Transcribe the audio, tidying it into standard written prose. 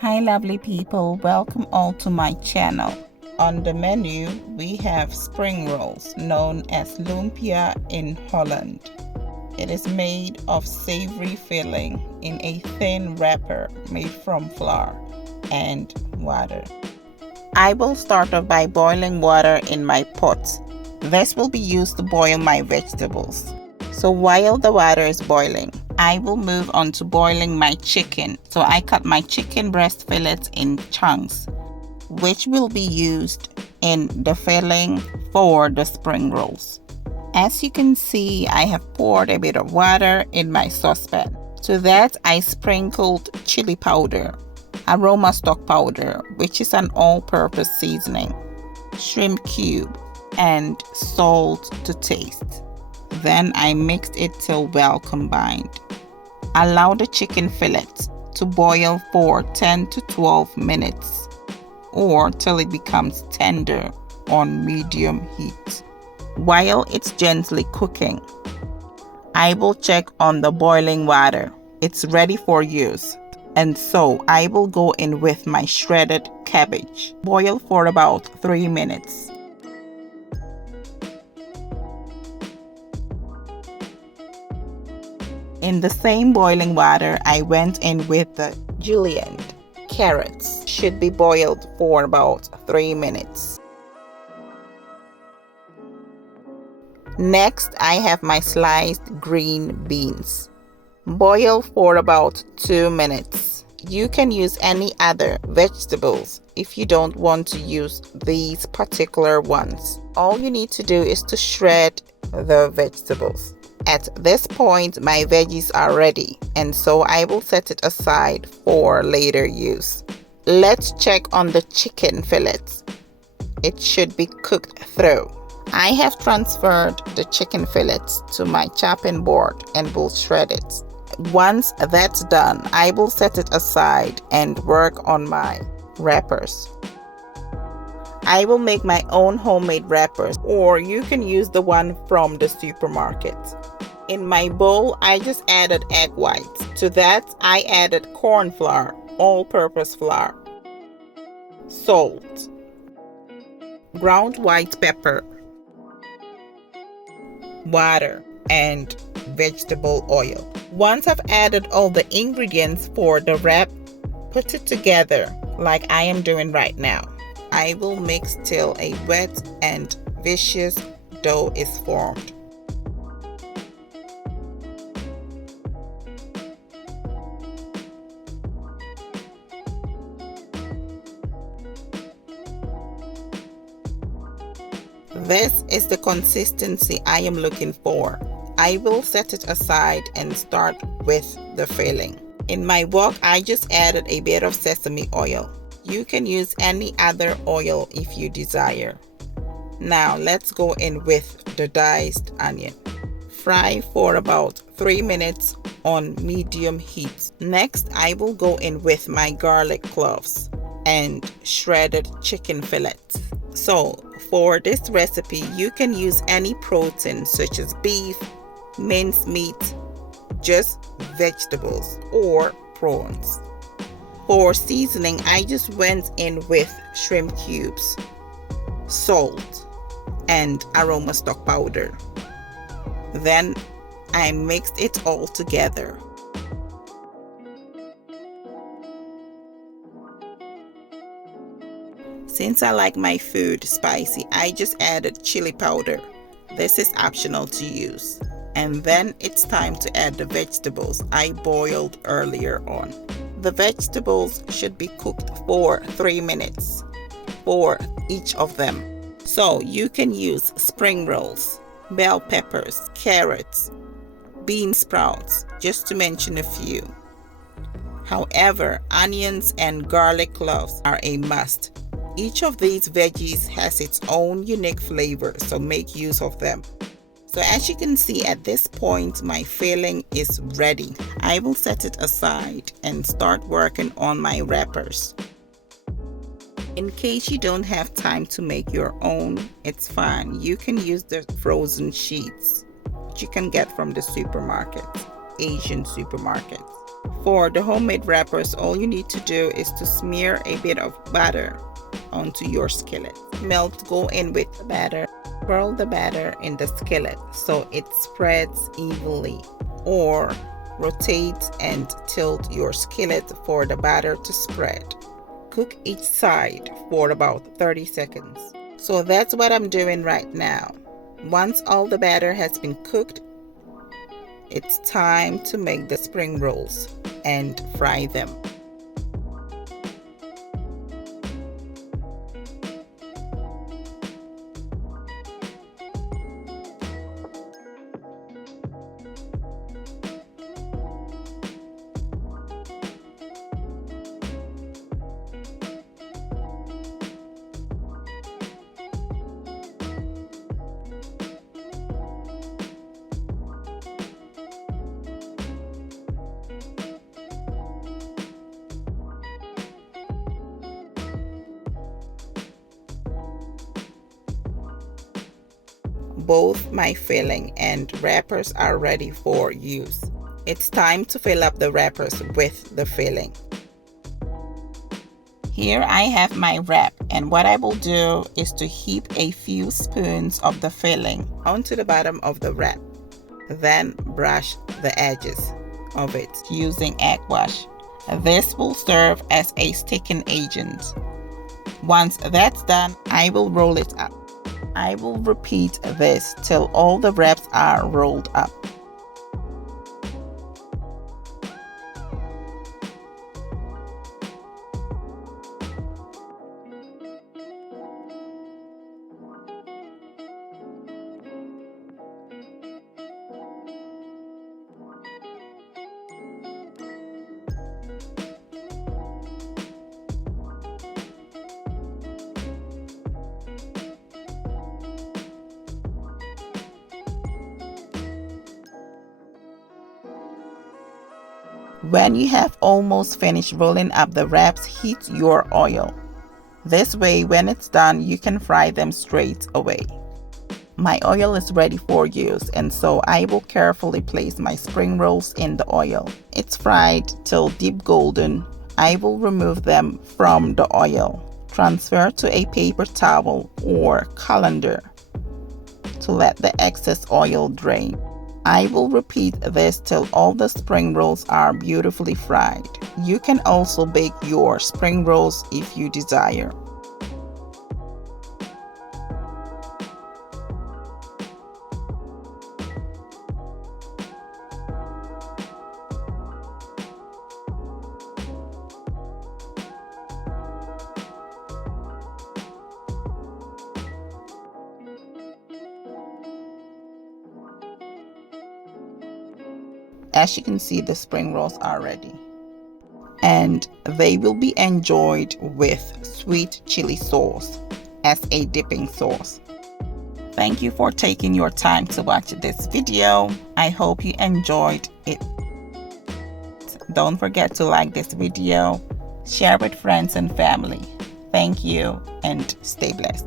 Hi lovely people, welcome all to my channel. On the menu we have spring rolls known as loempia in Holland. It is made of savory filling in a thin wrapper made from flour and water. I will start off by boiling water in my pot. This will be used to boil my vegetables. So while the water is boiling, I will move on to boiling my chicken. So I cut my chicken breast fillets in chunks, which will be used in the filling for the spring rolls. As you can see, I have poured a bit of water in my saucepan. To that, I sprinkled chili powder, aroma stock powder, which is an all-purpose seasoning, shrimp cube, and salt to taste. Then I mixed it till well combined. Allow the chicken fillets to boil for 10 to 12 minutes or till it becomes tender on medium heat. While it's gently cooking, I will check on the boiling water. It's ready for use. And so I will go in with my shredded cabbage. Boil for about 3 minutes. In the same boiling water, I went in with the julienne. Carrots should be boiled for about 3 minutes. Next, I have my sliced green beans. Boil for about 2 minutes. You can use any other vegetables if you don't want to use these particular ones. All you need to do is to shred the vegetables. At this point, my veggies are ready, and so I will set it aside for later use. Let's check on the chicken fillets. It should be cooked through. I have transferred the chicken fillets to my chopping board and will shred it. Once that's done, I will set it aside and work on my wrappers. I will make my own homemade wrappers, or you can use the one from the supermarket. In my bowl, I just added egg whites. To that, I added corn flour, all-purpose flour, salt, ground white pepper, water, and vegetable oil. Once I've added all the ingredients for the wrap, put it together like I am doing right now. I will mix till a wet and viscous dough is formed. This is the consistency I am looking for. I will set it aside and start with the filling. In my wok, I just added a bit of sesame oil. You can use any other oil if you desire. Now let's go in with the diced onion. Fry for about 3 minutes on medium heat. Next, I will go in with my garlic cloves and shredded chicken fillets. So for this recipe, you can use any protein such as beef, minced meat, just vegetables, or prawns. For seasoning, I just went in with shrimp cubes, salt, and aroma stock powder. Then I mixed it all together. Since I like my food spicy, I just added chili powder. This is optional to use. And then it's time to add the vegetables I boiled earlier on. The vegetables should be cooked for 3 minutes for each of them. So you can use spring rolls, bell peppers, carrots, bean sprouts, just to mention a few. However, onions and garlic cloves are a must. Each of these veggies has its own unique flavor, so make use of them. So as you can see, at this point, my filling is ready. I will set it aside and start working on my wrappers. In case you don't have time to make your own, it's fine. You can use the frozen sheets, which you can get from the supermarket, Asian supermarkets. For the homemade wrappers, all you need to do is to smear a bit of batter onto your skillet. Milk go in with the batter. Swirl the batter in the skillet so it spreads evenly, or rotate and tilt your skillet for the batter to spread. Cook each side for about 30 seconds. So that's what I'm doing right now. Once all the batter has been cooked, it's time to make the spring rolls and fry them. Both my filling and wrappers are ready for use. It's time to fill up the wrappers with the filling. Here I have my wrap, and what I will do is to heap a few spoons of the filling onto the bottom of the wrap. Then brush the edges of it using egg wash. This will serve as a sticking agent. Once that's done, I will roll it up. I will repeat this till all the wraps are rolled up. When you have almost finished rolling up the wraps, heat your oil. This way, when it's done, you can fry them straight away. My oil is ready for use, and so I will carefully place my spring rolls in the oil. It's fried till deep golden. I will remove them from the oil. Transfer to a paper towel or colander to let the excess oil drain. I will repeat this till all the spring rolls are beautifully fried. You can also bake your spring rolls if you desire. As you can see, the spring rolls are ready, and they will be enjoyed with sweet chili sauce as a dipping sauce. Thank you for taking your time to watch this video. I hope you enjoyed it. Don't forget to like this video, share with friends and family. Thank you, and stay blessed.